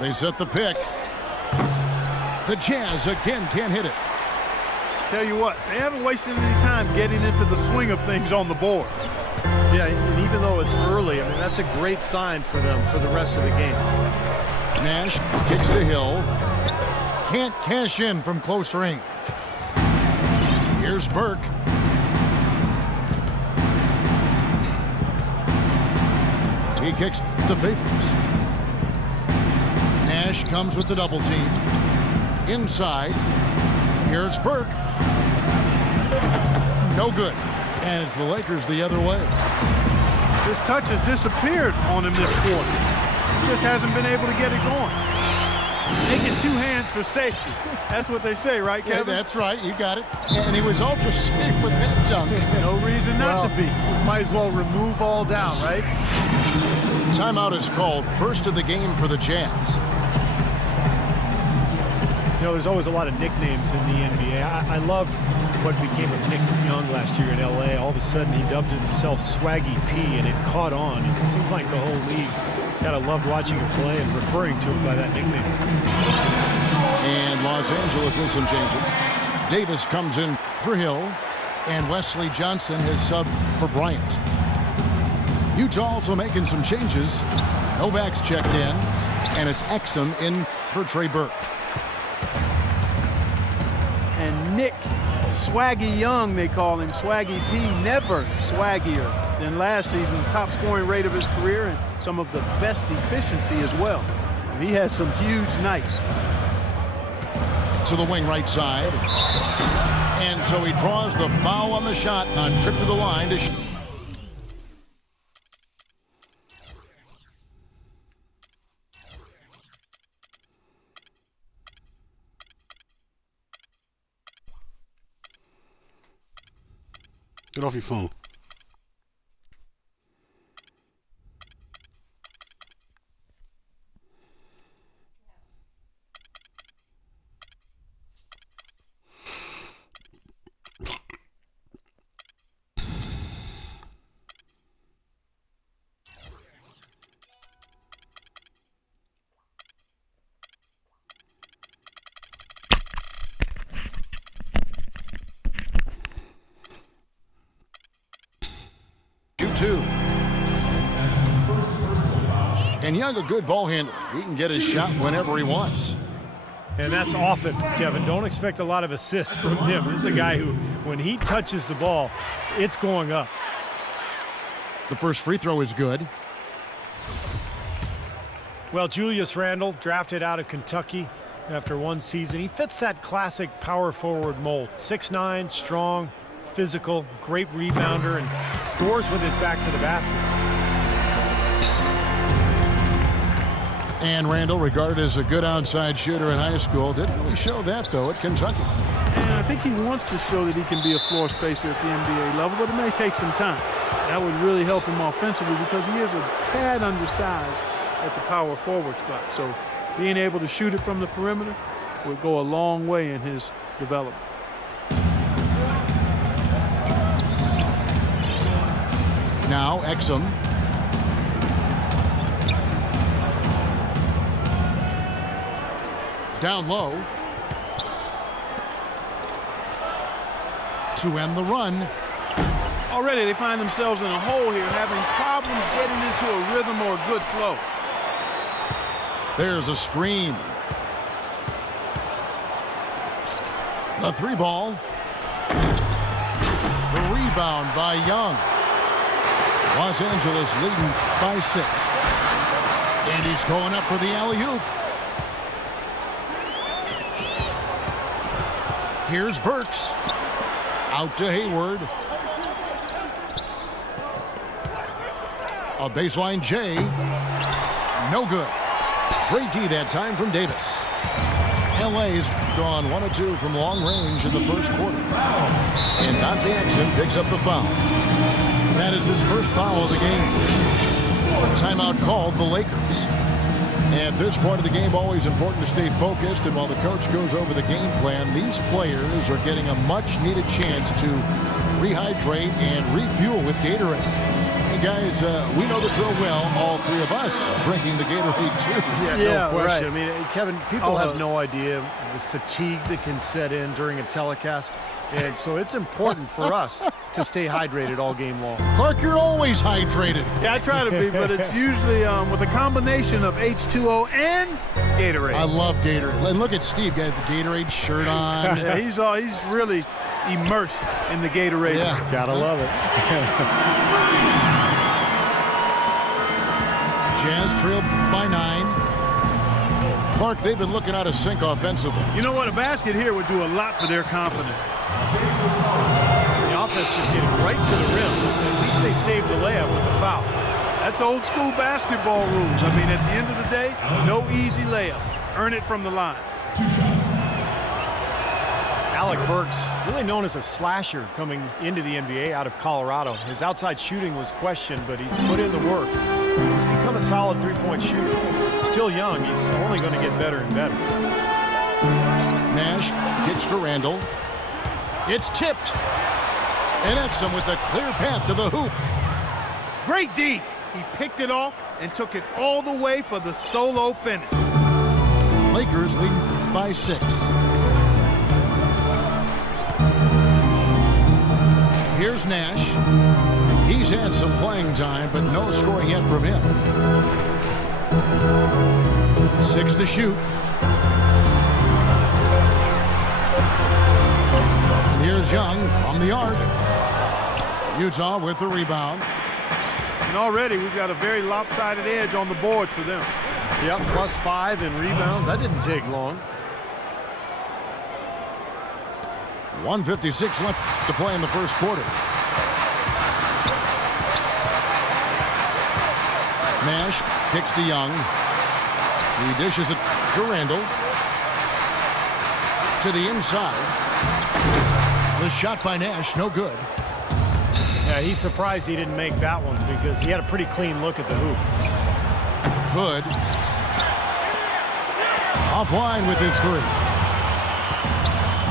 They set the pick. The Jazz again can't hit it. Tell you what, they haven't wasted any time getting into the swing of things on the boards. Yeah, and even though it's early, I mean, that's a great sign for them for the rest of the game. Nash kicks to Hill. Can't cash in from close range. Here's Burke. He kicks to Favors. Nash comes with the double team. Inside. Here's Burke. No good. And it's the Lakers the other way. His touch has disappeared on him this quarter. He just hasn't been able to get it going. Making two hands for safety. That's what they say, right, Kevin? Yeah, that's right. You got it. And he was ultra safe with that dunk. No reason not to be. Might as well remove all doubt, right? Timeout is called. First of the game for the Jazz. You know, there's always a lot of nicknames in the NBA. I loved what became of Nick Young last year in L.A. All of a sudden, he dubbed himself Swaggy P, and it caught on. It seemed like the whole league kind of loved watching him play and referring to him by that nickname. And Los Angeles with some changes. Davis comes in for Hill, and Wesley Johnson has subbed for Bryant. Utah also making some changes. Novak's checked in, and it's Exum in for Trey Burke. And Nick Swaggy Young, they call him, Swaggy P, never swaggier than last season. The top scoring rate of his career and some of the best efficiency as well. He had some huge nights. To the wing right side. And so he draws the foul on the shot on trip to the line to Get off your phone. two. And Young, a good ball handler. He can get his shot whenever he wants. And that's often, Kevin. Don't expect a lot of assists from him. This is a guy who, when he touches the ball, it's going up. The first free throw is good. Well, Julius Randle, drafted out of Kentucky after one season. He fits that classic power forward mold. 6'9", strong, physical, great rebounder, and scores with his back to the basket. And Randle, regarded as a good outside shooter in high school, didn't really show that, though, at Kentucky. And I think he wants to show that he can be a floor spacer at the NBA level, but it may take some time. That would really help him offensively because he is a tad undersized at the power forward spot. So being able to shoot it from the perimeter would go a long way in his development. Now Exum. Down low. To end the run. Already they find themselves in a hole here, having problems getting into a rhythm or a good flow. There's a screen. The three ball. The rebound by Young. Los Angeles leading by 6. And he's going up for the alley-oop. Here's Burks. Out to Hayward. A baseline J. No good. Great D that time from Davis. LA's gone 1 of 2 from long range in the first quarter. And Dante Exum picks up the foul. That is his first foul of the game. Timeout called the Lakers. At this point of the game, always important to stay focused. And while the coach goes over the game plan, these players are getting a much-needed chance to rehydrate and refuel with Gatorade. And guys, we know the drill well, all three of us drinking the Gatorade too. Yeah, no question. Right. I mean, Kevin, people have no idea the fatigue that can set in during a telecast. And so it's important for us to stay hydrated all game long. Clark, you're always hydrated. Yeah, I try to be, but it's usually with a combination of H2O and Gatorade. I love Gatorade. And look at Steve, got the Gatorade shirt on. Yeah, he's really immersed in the Gatorade. Yeah. Gotta love it. Jazz trail by 9. Clark, they've been looking out of sync offensively. You know what? A basket here would do a lot for their confidence. The offense just getting right to the rim. At least they saved the layup with the foul. That's old school basketball rules. I mean, at the end of the day, no easy layup. Earn it from the line. Alec Burks, really known as a slasher coming into the NBA out of Colorado. His outside shooting was questioned, but he's put in the work. He's become a solid three-point shooter. Still young, he's only going to get better and better. Nash kicks to Randall. It's tipped. And Exum with a clear path to the hoop. Great D. He picked it off and took it all the way for the solo finish. Lakers leading by 6. Here's Nash. He's had some playing time, but no scoring yet from him. 6 to shoot. And here's Young from the arc. Utah with the rebound. And already we've got a very lopsided edge on the boards for them. Yep, +5 in rebounds. That didn't take long. 1:56 left to play in the first quarter. Nash kicks to Young. He dishes it to Randall. To the inside. The shot by Nash, no good. Yeah, he's surprised he didn't make that one because he had a pretty clean look at the hoop. Hood. Offline with his 3.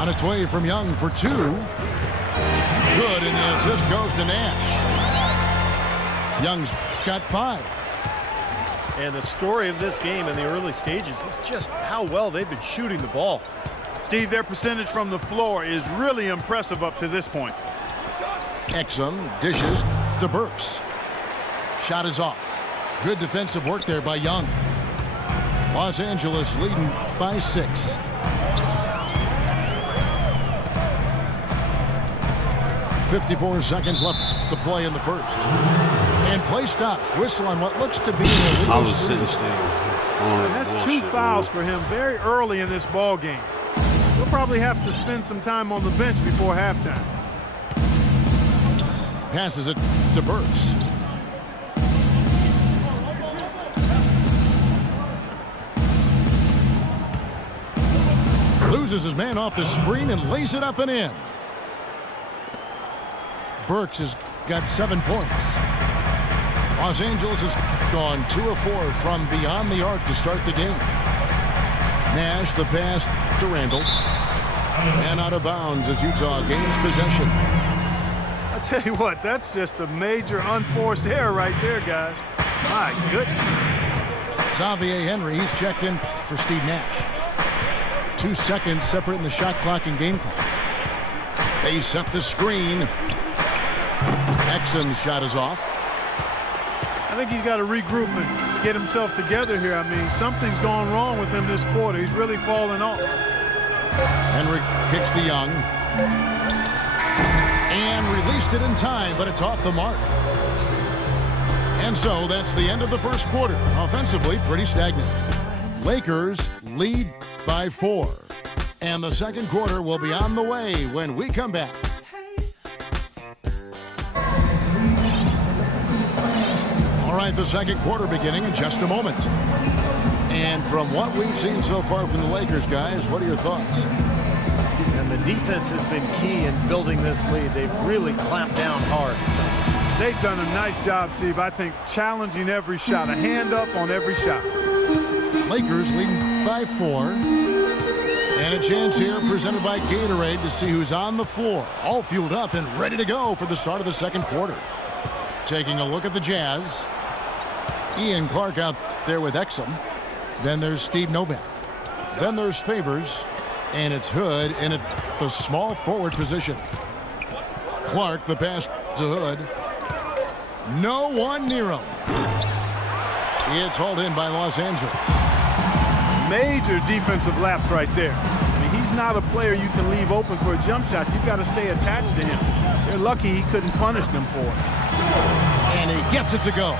On its way from Young for 2. Good, and the assist goes to Nash. Young's got 5. And the story of this game in the early stages is just how well they've been shooting the ball. Steve, their percentage from the floor is really impressive up to this point. Exum dishes to Burks. Shot is off. Good defensive work there by Young. Los Angeles leading by 6. .54 seconds left to play in the first. And play stops. Whistle on what looks to be an illegal. I was sitting still. And that's 2 fouls for him very early in this ball game. He'll probably have to spend some time on the bench before halftime. Passes it to Burks. Loses his man off the screen and lays it up and in. Burks has got 7 points. Los Angeles has gone 2 of 4 from beyond the arc to start the game. Nash the pass to Randall. And out of bounds as Utah gains possession. I tell you what, that's just a major unforced error right there, guys. My goodness. Xavier Henry, he's checked in for Steve Nash. 2 seconds separating the shot clock and game clock. They set the screen. Exum's shot is off. I think he's got to regroup and get himself together here. I mean, something's gone wrong with him this quarter. He's really fallen off. Henry kicks to Young. And released it in time, but it's off the mark. And so that's the end of the first quarter. Offensively, pretty stagnant. Lakers lead by 4. And the second quarter will be on the way when we come back. All right, the second quarter beginning in just a moment. And from what we've seen so far from the Lakers, guys, what are your thoughts? And the defense has been key in building this lead. They've really clamped down hard. They've done a nice job, Steve. I think challenging every shot, a hand up on every shot. Lakers leading by 4. And a chance here presented by Gatorade to see who's on the floor. All fueled up and ready to go for the start of the second quarter. Taking a look at the Jazz. Ian Clark out there with Exum. Then there's Steve Novak. Then there's Favors. And it's Hood in the small forward position. Clark, the pass to Hood. No one near him. It's hauled in by Los Angeles. Major defensive lapse right there. I mean, he's not a player you can leave open for a jump shot. You've got to stay attached to him. They're lucky he couldn't punish them for it. And he gets it to go.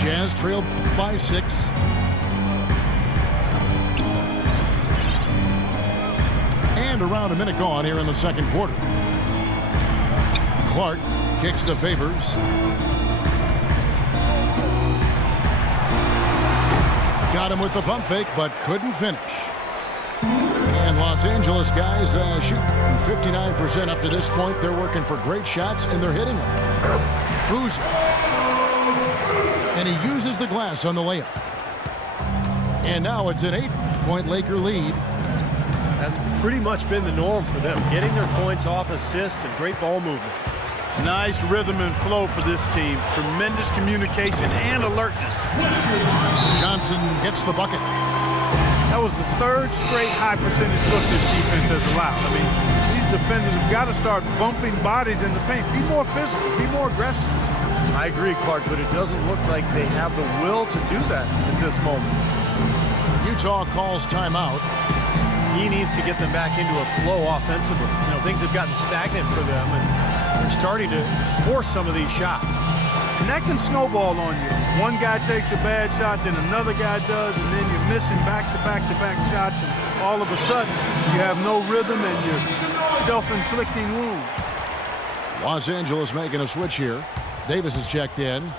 Jazz trailed by 6. And around a minute gone here in the second quarter. Clark kicks to Favors. Got him with the pump fake, but couldn't finish. And Los Angeles guys shooting 59% up to this point. They're working for great shots, and they're hitting them. Boozer. And he uses the glass on the layup. And now it's an 8-point Laker lead. That's pretty much been the norm for them, getting their points off assists and great ball movement. Nice rhythm and flow for this team. Tremendous communication and alertness. Johnson gets the bucket. That was the 3rd straight high percentage look this defense has allowed. I mean, these defenders have got to start bumping bodies in the paint. Be more physical, be more aggressive. I agree, Clark, but it doesn't look like they have the will to do that at this moment. Utah calls timeout. He needs to get them back into a flow offensively. You know, things have gotten stagnant for them, and they're starting to force some of these shots. And that can snowball on you. One guy takes a bad shot, then another guy does, and then you're missing back-to-back-to-back shots, and all of a sudden you have no rhythm and you're self-inflicting wound. Los Angeles making a switch here. Davis is checked in.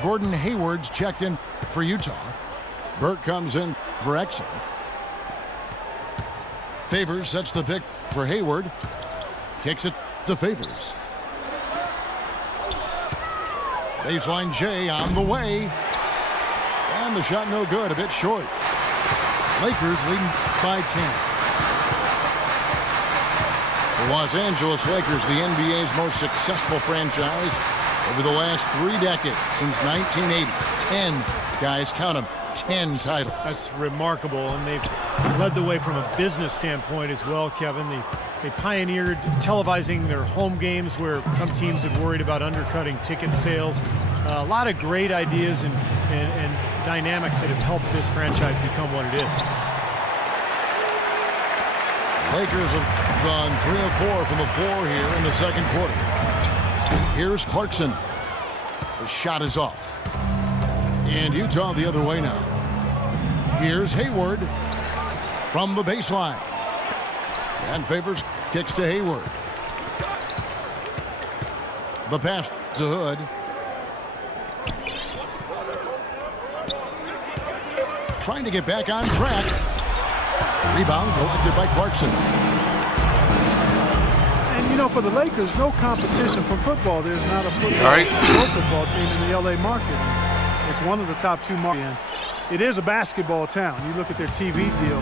Gordon Hayward's checked in for Utah. Burke comes in for Exum. Favors sets the pick for Hayward. Kicks it to Favors. Baseline J on the way. And the shot no good, a bit short. Lakers leading by 10. The Los Angeles Lakers, the NBA's most successful franchise over the last 3 decades, since 1980. 10, guys, count them, 10 titles. That's remarkable, and they've led the way from a business standpoint as well, Kevin. They pioneered televising their home games where some teams had worried about undercutting ticket sales. A lot of great ideas and dynamics that have helped this franchise become what it is. Lakers have gone 3 of 4 from the floor here in the second quarter. Here's Clarkson. The shot is off. And Utah the other way now. Here's Hayward from the baseline. And Favors kicks to Hayward. The pass to Hood. Trying to get back on track. Rebound collected by Clarkson. And, you know, for the Lakers, no competition from football. There's not a pro football team in the LA market. It's one of the top 2 markets. It is a basketball town. You look at their TV deal,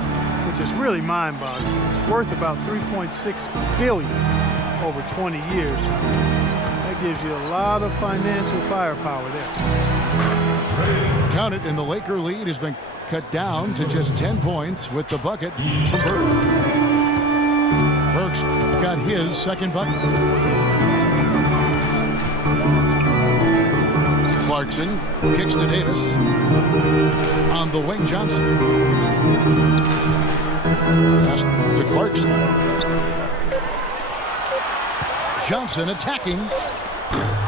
which is really mind-boggling. It's worth about $3.6 billion over 20 years. That gives you a lot of financial firepower there. Count it, and the Laker lead has been cut down to just 10 points with the bucket from Burke. Burke's got his second bucket. Clarkson kicks to Davis. On the wing, Johnson. Pass to Clarkson. Johnson attacking.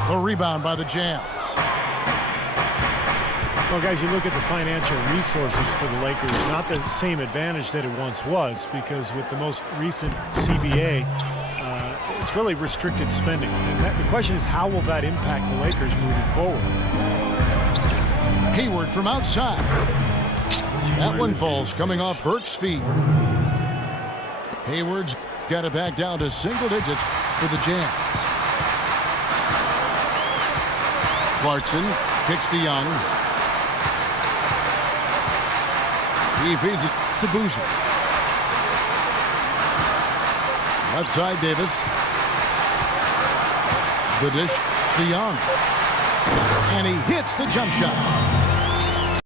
The rebound by the Jazz. Well, guys, you look at the financial resources for the Lakers, not the same advantage that it once was, because with the most recent CBA, it's really restricted spending. And the question is, how will that impact the Lakers moving forward? Hayward from outside. That one falls coming off Burke's feet. Hayward's got it back down to single digits for the Jazz. Clarkson kicks to Young. He feeds it to Boozer. Left side, Davis. The dish to Young. And he hits the jump shot.